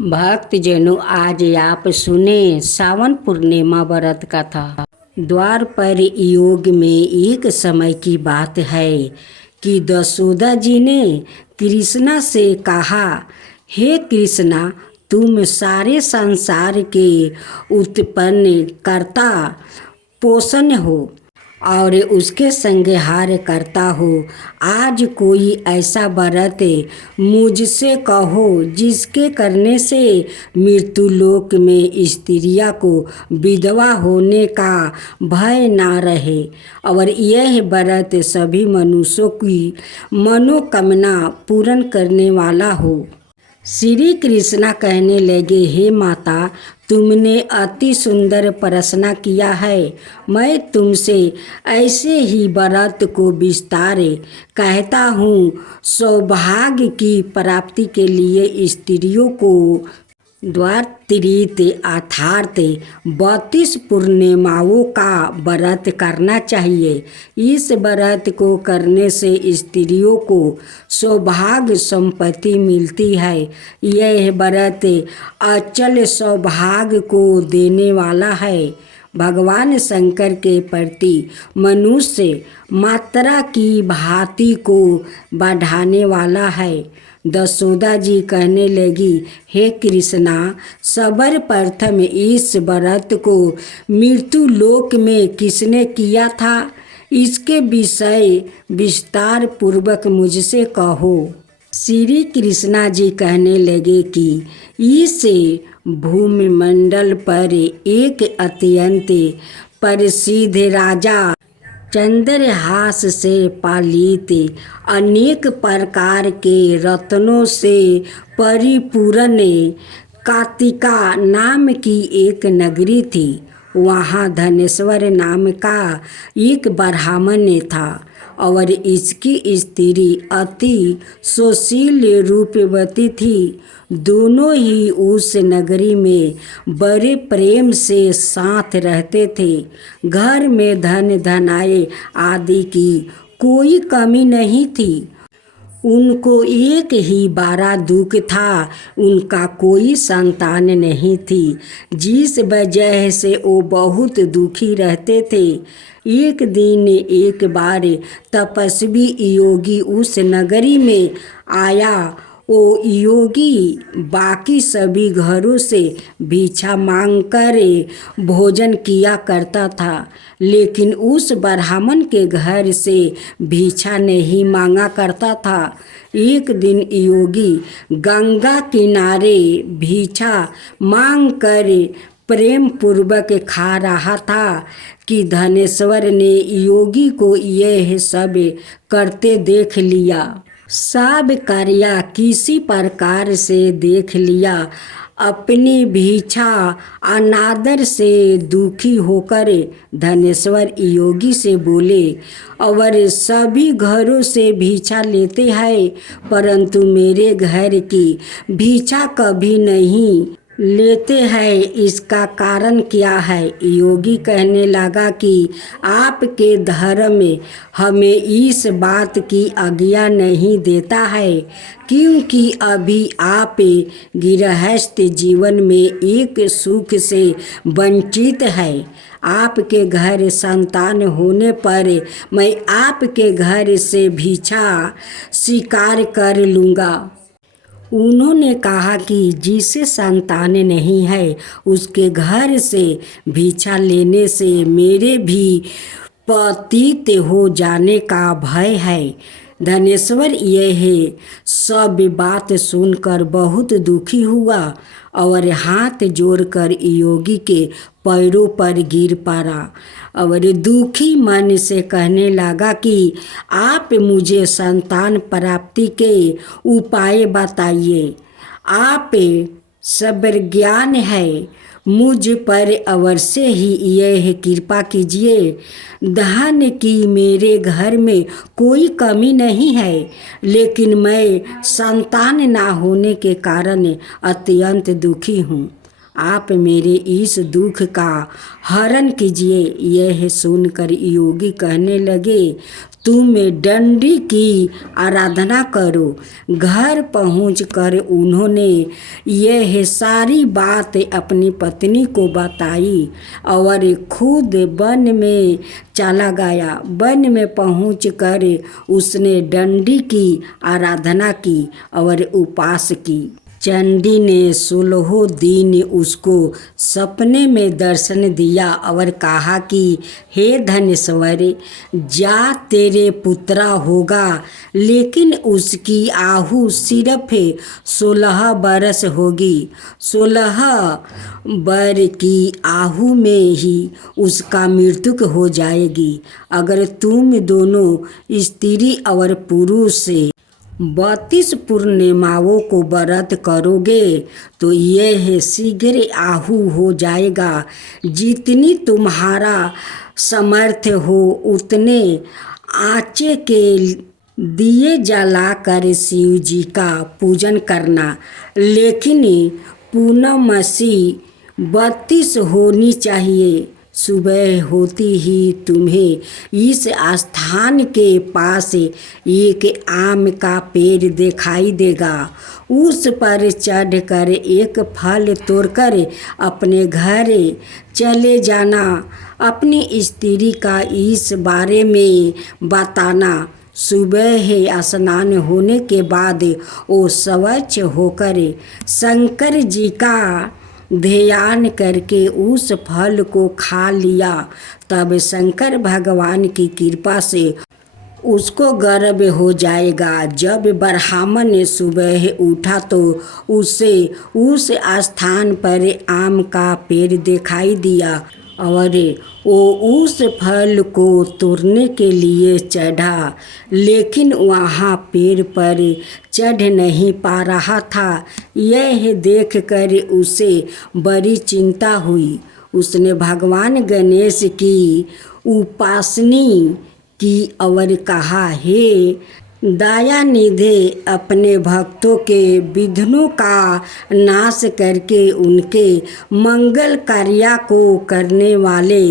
भक्तजनों, आज आप सुने सावन पूर्णिमा व्रत कथा। द्वार पर योग में एक समय की बात है कि यशोदा जी ने कृष्णा से कहा, हे कृष्णा, तुम सारे संसार के उत्पन्न करता पोषण हो और उसके संहार करता हो। आज कोई ऐसा व्रत मुझसे कहो जिसके करने से मृत्यु लोक में स्त्रियां को विधवा होने का भय ना रहे और यह व्रत सभी मनुष्यों की मनोकामना पूर्ण करने वाला हो। श्री कृष्णा कहने लगे, हे माता, तुमने अति सुंदर प्रश्न किया है। मैं तुमसे ऐसे ही व्रत को विस्तार कहता हूँ। सौभाग्य की प्राप्ति के लिए स्त्रियों को द्वात्रित अर्थात 32 पूर्णिमाओं का व्रत करना चाहिए। इस व्रत को करने से स्त्रियों को सौभाग्य संपत्ति मिलती है। यह व्रत अचल सौभाग्य को देने वाला है। भगवान शंकर के प्रति मनुष्य मात्रा की भांति को बढ़ाने वाला है। यशोदा जी कहने लगी, हे कृष्णा, सर्वप्रथम इस व्रत को मृत्यु लोक में किसने किया था, इसके विषय विस्तार पूर्वक मुझसे कहो। श्री कृष्णा जी कहने लगे कि इस भूमिमंडल पर एक अत्यंत प्रसिद्ध राजा चंद्रहास से पालित अनेक प्रकार के रत्नों से परिपूर्ण कातिका नाम की एक नगरी थी। वहाँ धनेश्वर नाम का एक ब्राह्मण था और इसकी स्त्री अति सुशील रूपवती थी। दोनों ही उस नगरी में बड़े प्रेम से साथ रहते थे। घर में धन धनाए आदि की कोई कमी नहीं थी। उनको एक ही बड़ा दुख था, उनका कोई संतान नहीं थी, जिस वजह से वो बहुत दुखी रहते थे। एक दिन एक बार तपस्वी योगी उस नगरी में आया। वो योगी बाकी सभी घरों से भिक्षा मांगकर भोजन किया करता था, लेकिन उस ब्राह्मण के घर से भिक्षा नहीं मांगा करता था। एक दिन योगी गंगा किनारे भिक्षा मांगकर प्रेम पूर्वक खा रहा था कि धनेश्वर ने योगी को यह सब करते देख लिया। सब कार्य किसी प्रकार से देख लिया। अपनी भिक्षा अनादर से दुखी होकर धनेश्वर योगी से बोले, और सभी घरों से भिक्षा लेते हैं, परंतु मेरे घर की भिक्षा कभी नहीं लेते हैं, इसका कारण क्या है। योगी कहने लगा कि आपके धर्म में हमें इस बात की आज्ञा नहीं देता है, क्योंकि अभी आप गृहस्थ जीवन में एक सुख से वंचित है। आपके घर संतान होने पर मैं आपके घर से भिक्षा स्वीकार कर लूँगा। उन्होंने कहा कि जिसे संतान नहीं है उसके घर से भिक्षा लेने से मेरे भी पतित हो जाने का भय है। धनेश्वर यह सब बात सुनकर बहुत दुखी हुआ और हाथ जोड़कर योगी के पैरों पर गिर पड़ा और दुखी मन से कहने लगा कि आप मुझे संतान प्राप्ति के उपाय बताइए। आप सर्वज्ञान है, मुझ पर अवश्य ही यह कृपा कीजिए। धन की मेरे घर में कोई कमी नहीं है, लेकिन मैं संतान ना होने के कारण अत्यंत दुखी हूँ। आप मेरे इस दुख का हरण कीजिए। यह सुनकर योगी कहने लगे, तुम डंडी की आराधना करो। घर पहुंचकर उन्होंने यह सारी बात अपनी पत्नी को बताई और खुद वन में चला गया। वन में पहुंचकर उसने डंडी की आराधना की और उपवास की। चंडी ने 16 दिन उसको सपने में दर्शन दिया और कहा कि हे धनेश्वर, जा तेरे पुत्रा होगा, लेकिन उसकी आयु सिर्फ 16 बरस होगी। 16 बर की आयु में ही उसका मृत्यु हो जाएगी। अगर तुम दोनों स्त्री और पुरुष 32 पूर्णिमाओं को व्रत करोगे तो यह शीघ्र आयु हो जाएगा। जितनी तुम्हारा सामर्थ्य हो उतने आँचे के दिए जलाकर शिव जी का पूजन करना, लेकिन पूर्णमासी 32 होनी चाहिए। सुबह होती ही तुम्हें इस स्थान के पास एक आम का पेड़ दिखाई देगा। उस पर चढ़कर एक फल तोड़कर अपने घर चले जाना। अपनी स्त्री का इस बारे में बताना। सुबह स्नान होने के बाद वो स्वच्छ होकर शंकर जी का ध्यान करके उस फल को खा लिया। तब शंकर भगवान की कृपा से उसको गर्व हो जाएगा। जब ब्राह्मण सुबह उठा तो उसे उस स्थान पर आम का पेड़ दिखाई दिया और वो उस फल को तोड़ने के लिए चढ़ा, लेकिन वहाँ पेड़ पर चढ़ नहीं पा रहा था। यह देखकर उसे बड़ी चिंता हुई। उसने भगवान गणेश की उपासना की और कहा, हे दयानिधे, अपने भक्तों के विघ्नों का नाश करके उनके मंगल कार्य को करने वाले,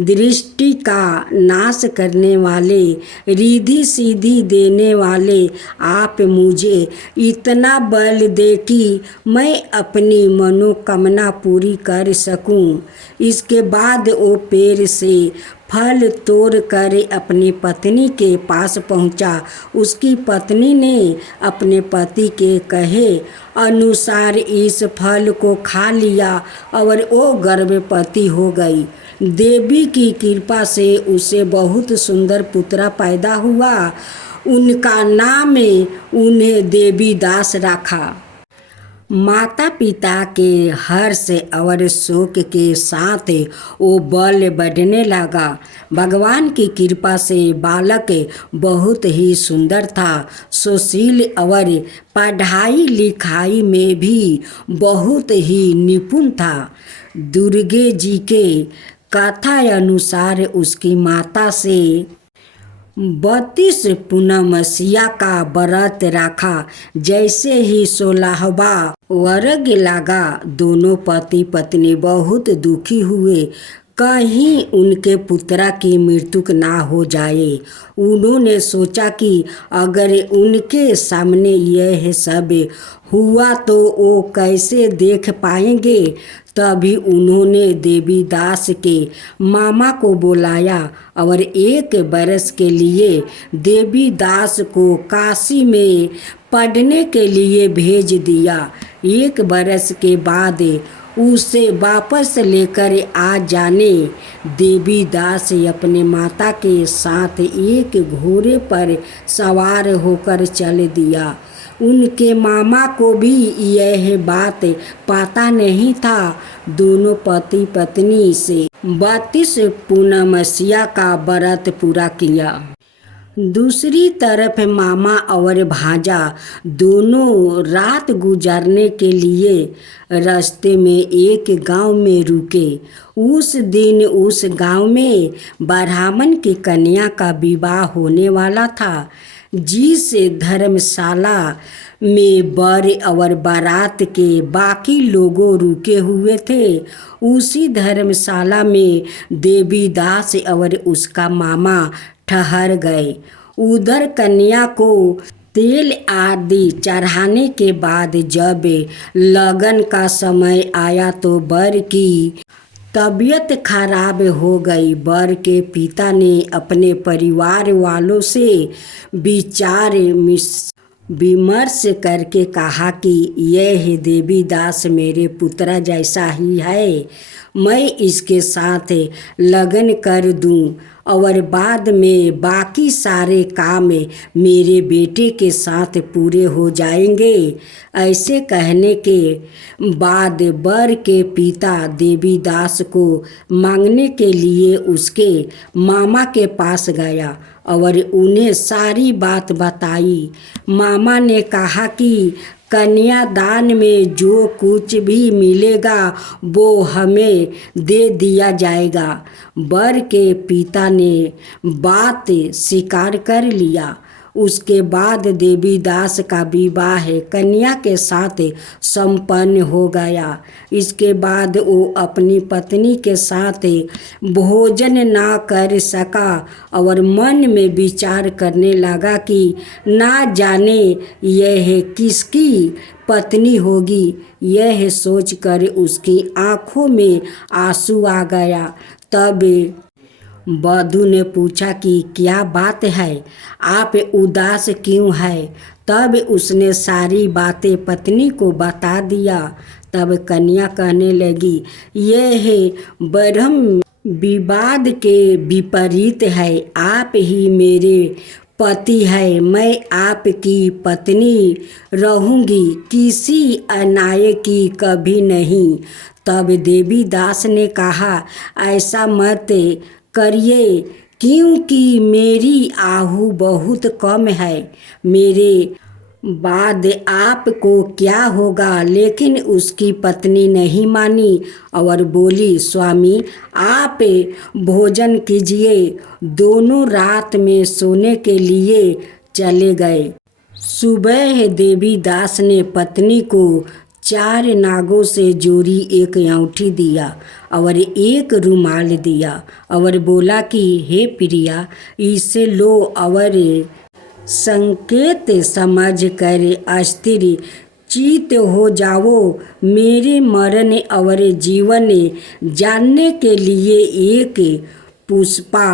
दृष्टि का नाश करने वाले, रिद्धि सिद्धि देने वाले आप मुझे इतना बल दे कि मैं अपनी मनोकामना पूरी कर सकूं। इसके बाद वो पेड़ से फल तोड़ कर अपनी पत्नी के पास पहुंचा। उसकी पत्नी ने अपने पति के कहे अनुसार इस फल को खा लिया और वो गर्भवती हो गई। देवी की कृपा से उसे बहुत सुंदर पुत्र पैदा हुआ। उनका नाम उन्हें देवी दास रखा। माता पिता के हर्ष और शोक के साथ वो बल बढ़ने लगा। भगवान की कृपा से बालक बहुत ही सुंदर था, सुशील और पढ़ाई लिखाई में भी बहुत ही निपुण था। दुर्गे जी के कथा अनुसार उसकी माता से 32 पूर्णमासिया का व्रत रखा। जैसे ही 16वां वर्ग लगा, दोनों पति पत्नी बहुत दुखी हुए, कहीं उनके पुत्र की मृत्यु ना हो जाए। उन्होंने सोचा कि अगर उनके सामने यह सब हुआ तो वो कैसे देख पाएंगे। तभी उन्होंने देवी दास के मामा को बुलाया और 1 बरस के लिए देवी दास को काशी में पढ़ने के लिए भेज दिया। 1 बरस के बाद उसे वापस लेकर आ जाने। देवी दास अपने माता के साथ एक घोड़े पर सवार होकर चल दिया। उनके मामा को भी यह बात पता नहीं था। दोनों पति पत्नी से 32 पूर्णमासिया का व्रत पूरा किया। दूसरी तरफ मामा और भांजा दोनों रात गुजारने के लिए रास्ते में एक गांव में रुके। उस दिन उस गांव में ब्राह्मण की कन्या का विवाह होने वाला था, जिस धर्मशाला में वर और बारात के बाकी लोगों रुके हुए थे, उसी धर्मशाला में देवी दास और उसका मामा ठहर गए। उधर कन्या को तेल आदि चढ़ाने के बाद जब लगन का समय आया तो वर की तबीयत खराब हो गई। वर के पिता ने अपने परिवार वालों से विचार विमर्श करके कहा कि यह देवीदास मेरे पुत्र जैसा ही है, मैं इसके साथ लगन कर दूं और बाद में बाकी सारे काम मेरे बेटे के साथ पूरे हो जाएंगे। ऐसे कहने के बाद वर के पिता देवीदास को मांगने के लिए उसके मामा के पास गया और उन्हें सारी बात बताई। मामा ने कहा कि कन्यादान में जो कुछ भी मिलेगा वो हमें दे दिया जाएगा। वर के पिता ने बात स्वीकार कर लिया। उसके बाद देवीदास का विवाह कन्या के साथ संपन्न हो गया। इसके बाद वो अपनी पत्नी के साथ भोजन ना कर सका और मन में विचार करने लगा कि ना जाने यह किसकी पत्नी होगी। यह सोचकर उसकी आँखों में आंसू आ गया। तब वधू ने पूछा कि क्या बात है, आप उदास क्यों है। तब उसने सारी बातें पत्नी को बता दिया। तब कन्या कहने लगी, यह ब्रह्म विवाद के विपरीत है। आप ही मेरे पति है, मैं आपकी पत्नी रहूंगी, किसी अन्याय की कभी नहीं। तब देवीदास ने कहा, ऐसा मत करिए, क्योंकि मेरी आहु बहुत कम है, मेरे बाद आपको क्या होगा। लेकिन उसकी पत्नी नहीं मानी और बोली, स्वामी आप भोजन कीजिए। दोनों रात में सोने के लिए चले गए। सुबह देवीदास ने पत्नी को 4 नागों से जोड़ी एक अंगूठी दिया और एक रुमाल दिया और बोला कि हे प्रिया, इसे लो और संकेत समझ कर अस्थिर चित हो जाओ। मेरे मरण और जीवन जानने के लिए एक पुष्पा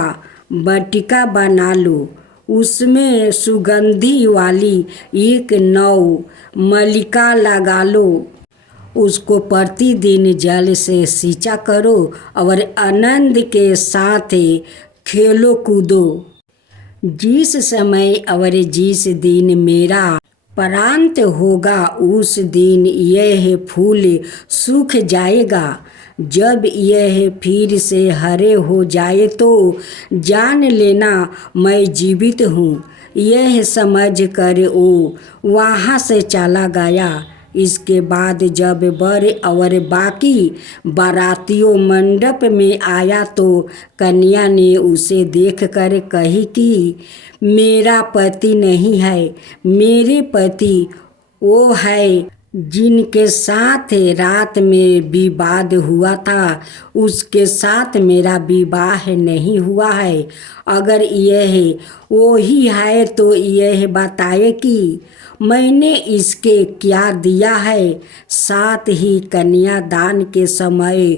बटिका बना लो। उसमें सुगंधी वाली एक नौ मल्लिका लगा लो। उसको प्रतिदिन जल से सींचा करो और आनंद के साथ खेलो कूदो। जिस समय और जिस दिन मेरा प्रांत होगा उस दिन यह फूल सूख जाएगा। जब यह फिर से हरे हो जाए तो जान लेना मैं जीवित हूँ। यह समझ कर वो वहाँ से चला गया। इसके बाद जब वर और बाकी बारातियों मंडप में आया तो कन्या ने उसे देखकर कही कि मेरा पति नहीं है, मेरे पति वो है जिनके साथ रात में विवाद हुआ था, उसके साथ मेरा विवाह नहीं हुआ है। अगर यह वो ही है तो यह बताए कि मैंने इसके क्या दिया है। साथ ही कन्यादान के समय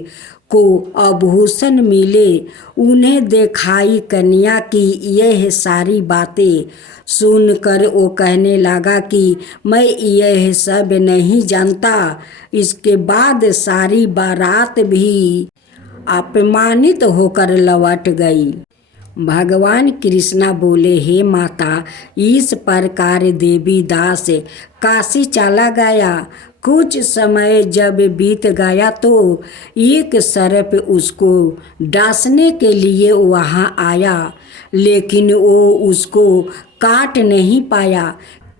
को आभूषण मिले। उन्हें दिखाई कन्या की यह सारी बातें सुनकर वो कहने लगा कि मैं यह सब नहीं जानता। इसके बाद सारी बारात भी अपमानित होकर लौट गई। भगवान कृष्णा बोले, हे माता, इस प्रकार देवीदास काशी चला गया। कुछ समय जब बीत गया तो एक सर्प उसको डांसने के लिए वहाँ आया, लेकिन वो उसको काट नहीं पाया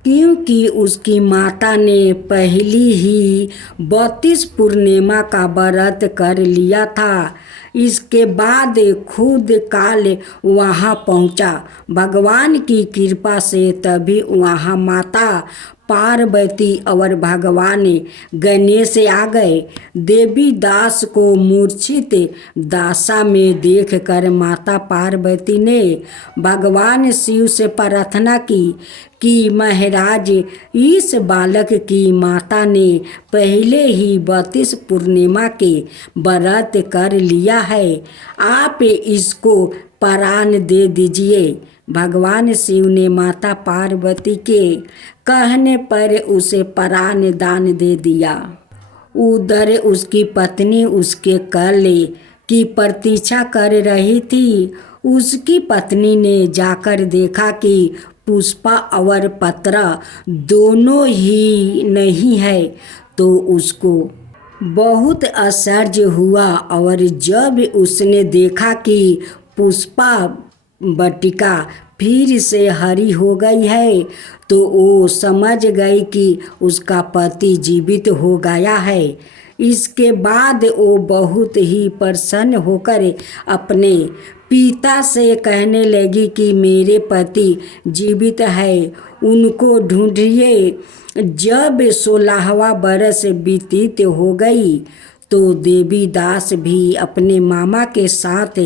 क्योंकि उसकी माता ने पहली ही 32 पूर्णिमा का व्रत कर लिया था। इसके बाद खुद काल वहाँ पहुँचा। भगवान की कृपा से तभी वहाँ माता पार्वती और भगवान गणेश आ गए। देवी दास को मूर्छित दशा में देखकर माता पार्वती ने भगवान शिव से प्रार्थना की कि महाराज, इस बालक की माता ने पहले ही 32 पूर्णिमा के व्रत कर लिया है, आप इसको प्राण दे दीजिए। भगवान शिव ने माता पार्वती के कहने पर उसे प्राण दान दे दिया। उधर उसकी पत्नी उसके कल की प्रतीक्षा कर रही थी। उसकी पत्नी ने जाकर देखा कि पुष्पा और पत्रा दोनों ही नहीं है, तो उसको बहुत आश्चर्य हुआ। और जब उसने देखा कि पुष्पा बटिका फिर से हरी हो गई है, तो वो समझ गई कि उसका पति जीवित हो गया है। इसके बाद वो बहुत ही प्रसन्न होकर अपने पिता से कहने लगी कि मेरे पति जीवित है, उनको ढूंढिए। जब 16वां बरस व्यतीत हो गई तो देवी दास भी अपने मामा के साथ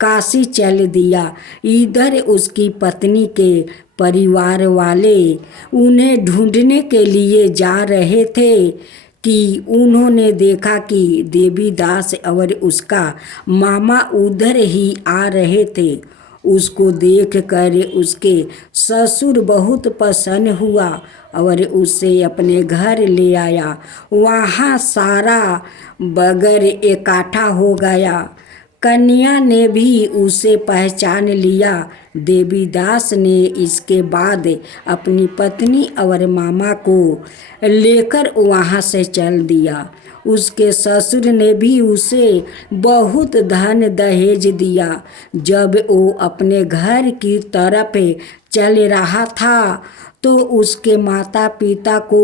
काशी चल दिया। इधर उसकी पत्नी के परिवार वाले उन्हें ढूंढने के लिए जा रहे थे कि उन्होंने देखा कि देवी दास और उसका मामा उधर ही आ रहे थे। उसको देखकर उसके ससुर बहुत प्रसन्न हुआ और उसे अपने घर ले आया। वहाँ सारा बगर इकट्ठा हो गया। कन्या ने भी उसे पहचान लिया। देवी दास ने इसके बाद अपनी पत्नी और मामा को लेकर वहाँ से चल दिया। उसके ससुर ने भी उसे बहुत धन दहेज दिया। जब वो अपने घर की तरफ चल रहा था तो उसके माता पिता को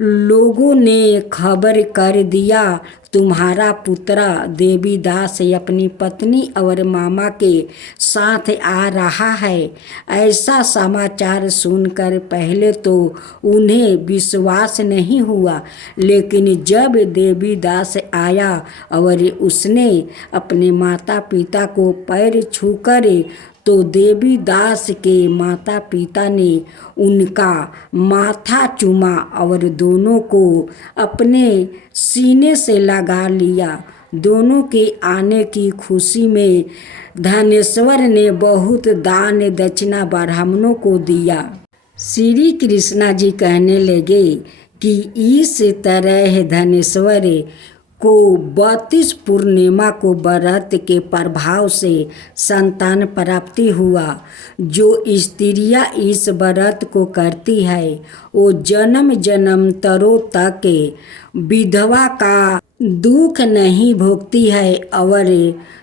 लोगों ने खबर कर दिया, तुम्हारा पुत्र देवी दास अपनी पत्नी और मामा के साथ आ रहा है। ऐसा समाचार सुनकर पहले तो उन्हें विश्वास नहीं हुआ, लेकिन जब देवी दास आया और उसने अपने माता पिता को पैर छूकर तो देवी दास के माता पिता ने उनका माथा चूमा और दोनों को अपने सीने से लगा लिया। दोनों के आने की खुशी में धनेश्वर ने बहुत दान दक्षिणा ब्राह्मणों को दिया। श्री कृष्णा जी कहने लगे कि इस तरह धनेश्वर को 32 पूर्णिमा को व्रत के प्रभाव से संतान प्राप्ति हुआ। जो स्त्रियां इस व्रत को करती है वो जन्म जन्मांतरों तक विधवा का दुख नहीं भोगती है और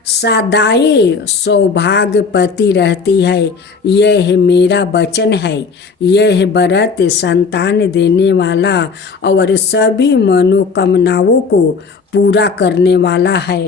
सदाए सौभाग्यवती रहती है। यह मेरा वचन है। यह व्रत संतान देने वाला और सभी मनोकामनाओं को पूरा करने वाला है।